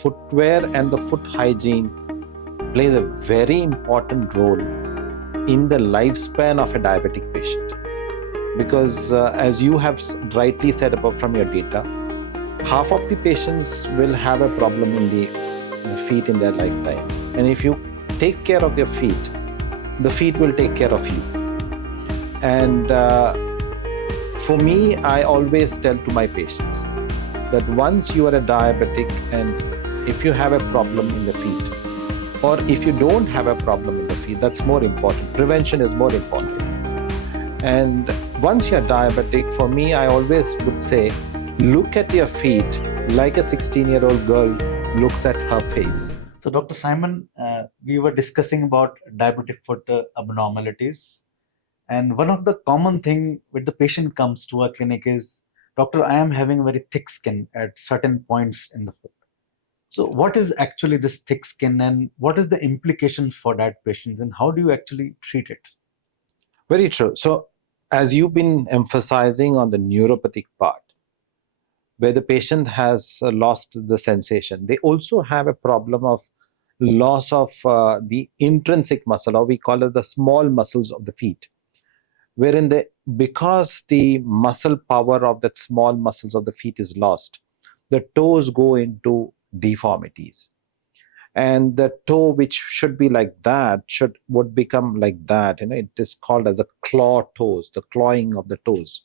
footwear and the foot hygiene plays a very important role in the lifespan of a diabetic patient. Because as you have rightly said above from your data, half of the patients will have a problem in the feet in their lifetime. And if you take care of their feet, the feet will take care of you. And for me, I always tell to my patients that once you are a diabetic and if you have a problem in the feet, or if you don't have a problem in the feet, that's more important. Prevention is more important. And once you're diabetic, for me, I always would say, look at your feet like a 16-year-old girl looks at her face. So, Dr. Simon, we were discussing about diabetic foot abnormalities. And one of the common thing when the patient comes to our clinic is, Doctor, I am having very thick skin at certain points in the foot. So what is actually this thick skin and what is the implications for that patient and how do you actually treat it? Very true. So as you've been emphasizing on the neuropathic part, where the patient has lost the sensation, they also have a problem of loss of the intrinsic muscle, or we call it the small muscles of the feet, wherein because the muscle power of that small muscles of the feet is lost, the toes go into deformities, and the toe which should be like that would become like that. It is called as a claw toes, the clawing of the toes.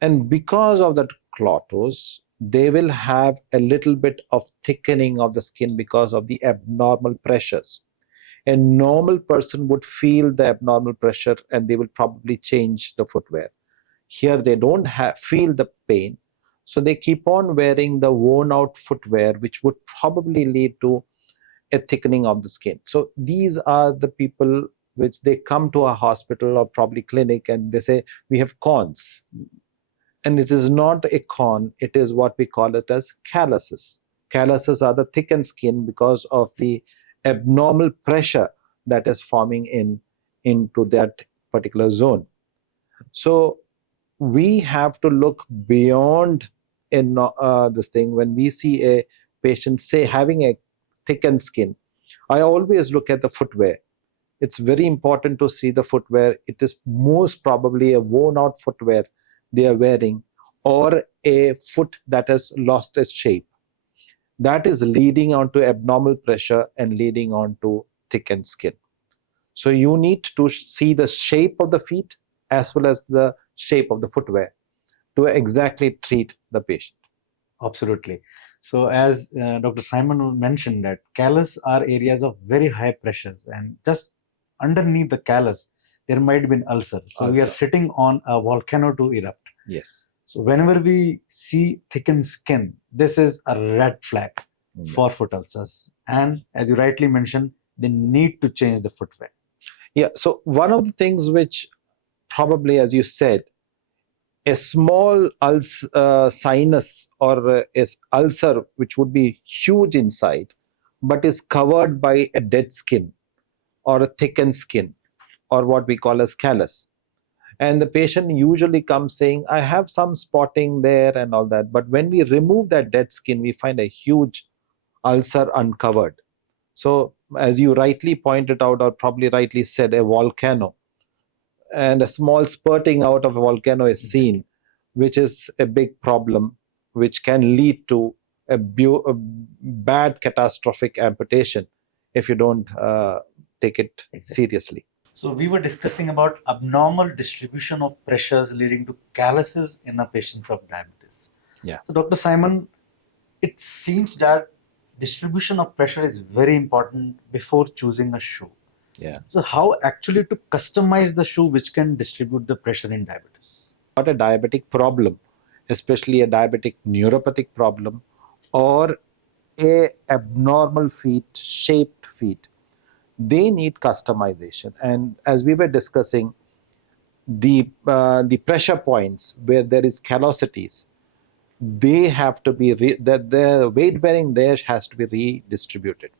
And because of that claw toes, they will have a little bit of thickening of the skin because of the abnormal pressures. A normal person would feel the abnormal pressure and they will probably change the footwear. Here they don't feel the pain, so they keep on wearing the worn out footwear, which would probably lead to a thickening of the skin. So these are the people which they come to a hospital or probably clinic and they say, we have corns. And it is not a corn, it is what we call it as calluses. Calluses are the thickened skin because of the abnormal pressure that is forming into that particular zone. So we have to look beyond this thing. When we see a patient, say, having a thickened skin, I always look at the footwear. It's very important to see the footwear. It is most probably a worn out footwear they are wearing, or a foot that has lost its shape. That is leading on to abnormal pressure and leading on to thickened skin. So you need to see the shape of the feet as well as the shape of the footwear to exactly treat the patient. Absolutely. So as Dr. Simon mentioned that callus are areas of very high pressures and just underneath the callus, there might be an ulcer. So we are sitting on a volcano to erupt. Yes. So whenever we see thickened skin, this is a red flag for foot ulcers. And as you rightly mentioned, they need to change the footwear. Yeah. So one of the things which probably, as you said, a small sinus or a ulcer which would be huge inside, but is covered by a dead skin or a thickened skin, or what we call as callus. And the patient usually comes saying, I have some spotting there and all that. But when we remove that dead skin, we find a huge ulcer uncovered. So as you rightly pointed out, or probably rightly said, a volcano, and a small spurting out of a volcano is seen, which is a big problem, which can lead to a bad catastrophic amputation if you don't take it seriously. So we were discussing about abnormal distribution of pressures leading to calluses in a patient of diabetes. Yeah. So Dr. Simon, it seems that distribution of pressure is very important before choosing a shoe. Yeah. So how actually to customize the shoe which can distribute the pressure in diabetes? Not a diabetic problem, especially a diabetic neuropathic problem, or a abnormal feet, shaped feet, they need customization. And as we were discussing, the pressure points where there is callosities, they have to be that the weight bearing there has to be redistributed.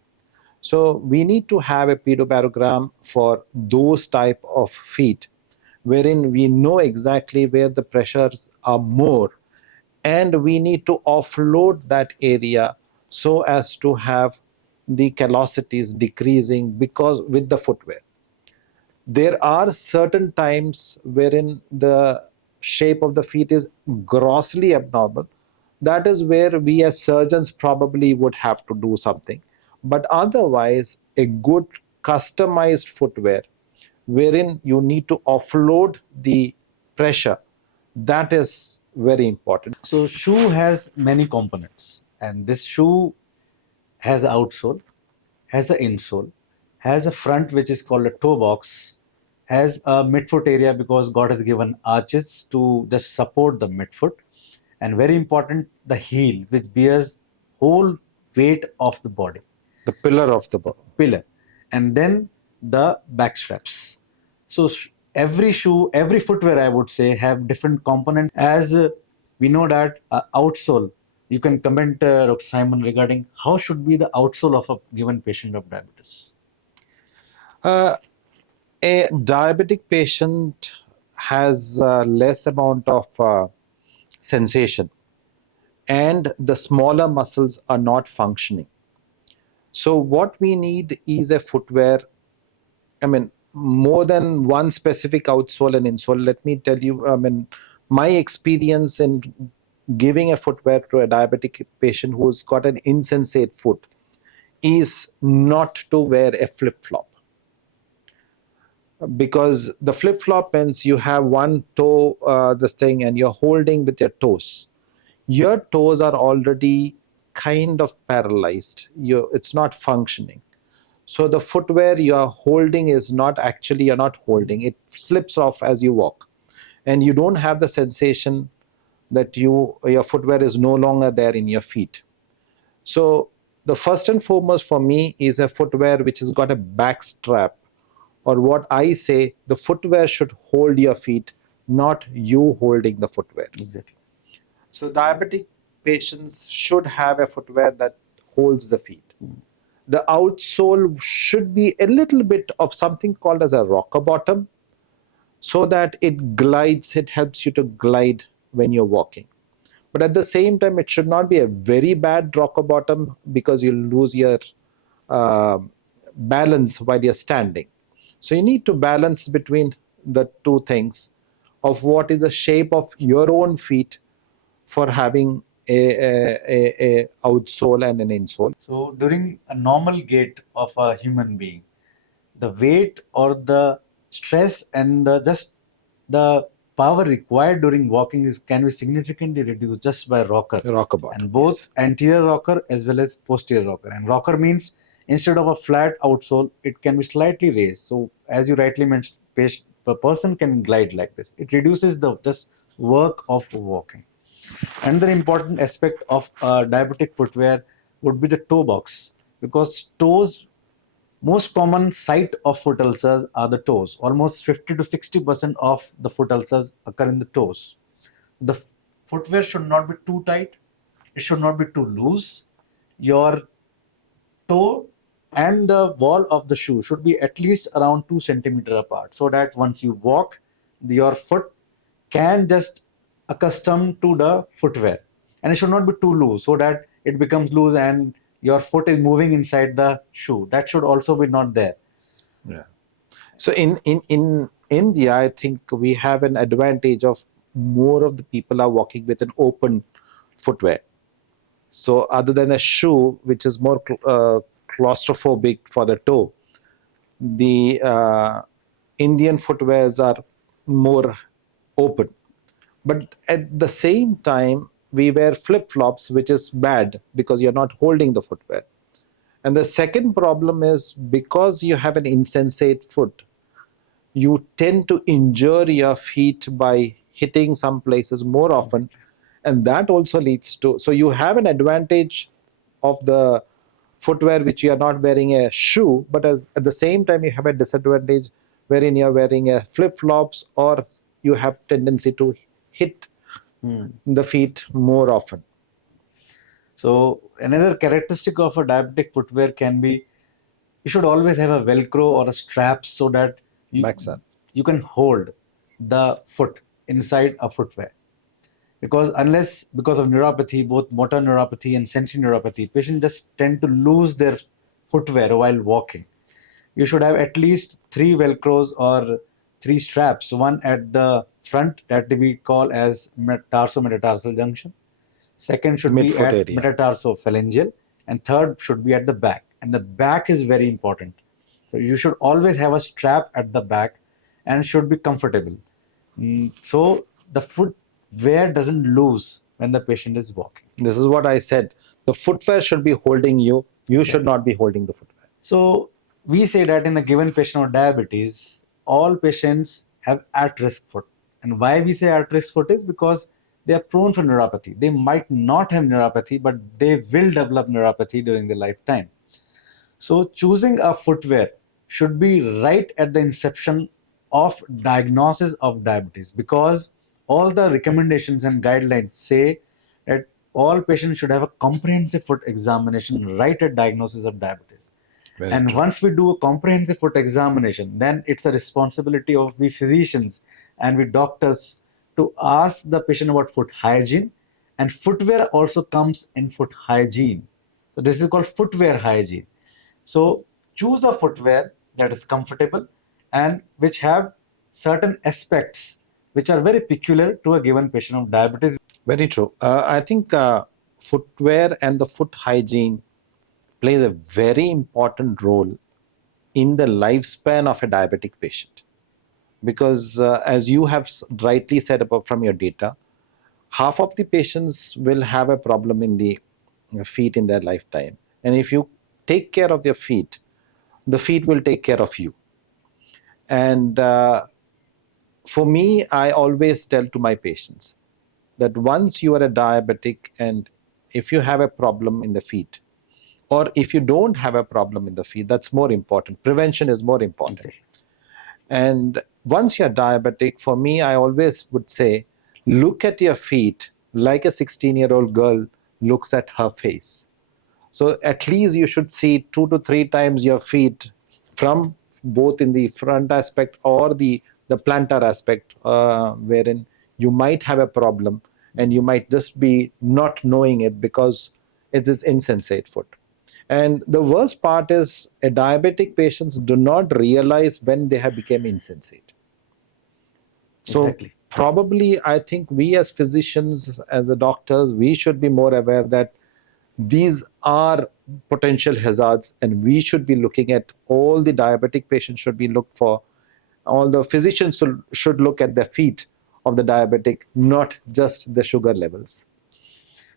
So we need to have a pedobarogram for those type of feet, wherein we know exactly where the pressures are more, and we need to offload that area so as to have the callosities decreasing because with the footwear. There are certain times wherein the shape of the feet is grossly abnormal. That is where we as surgeons probably would have to do something. But otherwise, a good customized footwear wherein you need to offload the pressure, that is very important. So shoe has many components, and this shoe has an outsole, has an insole, has a front which is called a toe box, has a midfoot area because God has given arches to just support the midfoot, and very important, the heel which bears whole weight of the body, The pillar of the pillar, and then the back straps. So every shoe, every footwear, I would say, have different components. As we know that outsole, you can comment, Dr. Simon, regarding how should be the outsole of a given patient of diabetes. Uh, a diabetic patient has less amount of sensation, and the smaller muscles are not functioning. So what we need is a footwear, I mean, more than one specific outsole and insole. Let me tell you, I mean, my experience in giving a footwear to a diabetic patient who's got an insensate foot is not to wear a flip flop, because the flip flop means you have one toe, this thing, and you're holding with your toes. Your toes are already kind of paralyzed. It's not functioning. So the footwear you're holding is not actually, you're not holding. It slips off as you walk, and you don't have the sensation that your footwear is no longer there in your feet. So the first and foremost for me is a footwear which has got a back strap, or what I say, the footwear should hold your feet, not you holding the footwear. Exactly. So diabetic patients should have a footwear that holds the feet. The outsole should be a little bit of something called as a rocker bottom, so that it glides, it helps you to glide when you're walking. But at the same time, it should not be a very bad rocker bottom, because you'll lose your uh, balance while you're standing. So you need to balance between the two things of what is the shape of your own feet for having a outsole and an insole. So during a normal gait of a human being, the weight or the stress and the power required during walking is can be significantly reduced just by rocker. Rocker bottom, And both yes. anterior rocker as well as posterior rocker. And rocker means instead of a flat outsole, it can be slightly raised. So as you rightly mentioned, a person can glide like this. It reduces the just work of walking. Another important aspect of diabetic footwear would be the toe box, because toes, most common site of foot ulcers are the toes. Almost 50 to 60% of the foot ulcers occur in the toes. The footwear should not be too tight, it should not be too loose. Your toe and the wall of the shoe should be at least around 2 centimeters apart, so that once you walk, your foot can just accustom to the footwear. And it should not be too loose so that it becomes loose and your foot is moving inside the shoe. That should also be not there. Yeah. So in India, I think we have an advantage of more of the people are walking with an open footwear. So other than a shoe, which is more claustrophobic for the toe, the Indian footwears are more open. But at the same time, we wear flip flops, which is bad because you're not holding the footwear. And the second problem is, because you have an insensate foot, you tend to injure your feet by hitting some places more often, and that also leads to, so you have an advantage of the footwear which you are not wearing a shoe, but at the same time you have a disadvantage wherein you're wearing a flip flops, or you have tendency to hit the feet more often. So another characteristic of a diabetic footwear can be you should always have a velcro or a strap so that you, Backside. you can hold the foot inside a footwear. because unless because of neuropathy, both motor neuropathy and sensory neuropathy, patients just tend to lose their footwear while walking. You should have at least three velcros or three straps, one at the front that we call as tarso-metatarsal junction, second should be Midfoot at area. metatarsophalangeal, and third should be at the back, and the back is very important. So you should always have a strap at the back and should be comfortable. So the footwear doesn't lose when the patient is walking. This is what I said. The footwear should be holding you. You should not be holding the footwear. So we say that in a given patient of diabetes, all patients have at-risk foot. And why we say at-risk foot is because they are prone for neuropathy. They might not have neuropathy, but they will develop neuropathy during their lifetime. So choosing a footwear should be right at the inception of diagnosis of diabetes, because all the recommendations and guidelines say that all patients should have a comprehensive foot examination right at diagnosis of diabetes. Very And true. once we do a comprehensive foot examination, then it's a responsibility of we physicians and we doctors to ask the patient about foot hygiene. And footwear also comes in foot hygiene. So this is called footwear hygiene. So choose a footwear that is comfortable and which have certain aspects which are very peculiar to a given patient of diabetes. Very true. I think footwear and the foot hygiene plays a very important role in the lifespan of a diabetic patient. Because as you have rightly said about from your data, half of the patients will have a problem in the feet in their lifetime. And if you take care of their feet, the feet will take care of you. And for me, I always tell to my patients that once you are a diabetic and if you have a problem in the feet, or if you don't have a problem in the feet, that's more important. Prevention is more important. And once you're diabetic, for me, I always would say, look at your feet like a 16-year-old girl looks at her face. So at least you should see 2 to 3 times your feet from both in the front aspect or the plantar aspect, wherein you might have a problem and you might just be not knowing it because it is insensate foot. And the worst part is a diabetic patients do not realize when they have become insensate. So Exactly. probably I think we as physicians, as a doctors, we should be more aware that these are potential hazards and we should be looking at all the diabetic patients should be looked for. All the physicians should look at the feet of the diabetic, not just the sugar levels.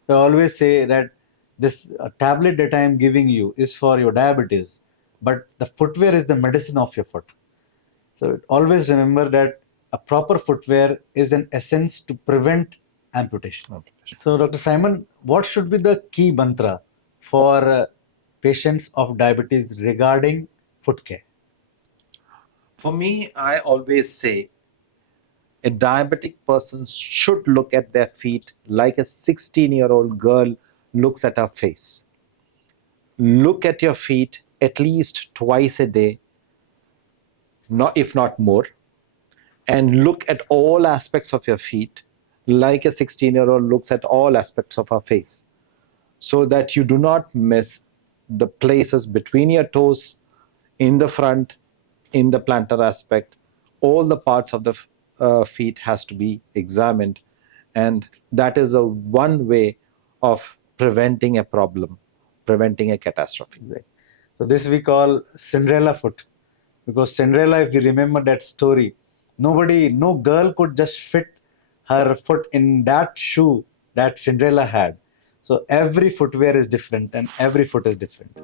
So I always say that this tablet that I am giving you is for your diabetes, but the footwear is the medicine of your foot. So always remember that a proper footwear is an essence to prevent amputation. So Dr. Simon, what should be the key mantra for patients of diabetes regarding foot care? For me, I always say a diabetic person should look at their feet like a 16-year-old girl looks at her face. Look at your feet at least twice a day, not, if not more, and look at all aspects of your feet like a 16-year-old looks at all aspects of her face, so that you do not miss the places between your toes, in the front, in the plantar aspect. All the parts of the feet has to be examined, and that is a one way of preventing a problem, preventing a catastrophe. So this we call Cinderella foot, because Cinderella, if we remember that story, no girl could just fit her foot in that shoe that Cinderella had. So every footwear is different and every foot is different.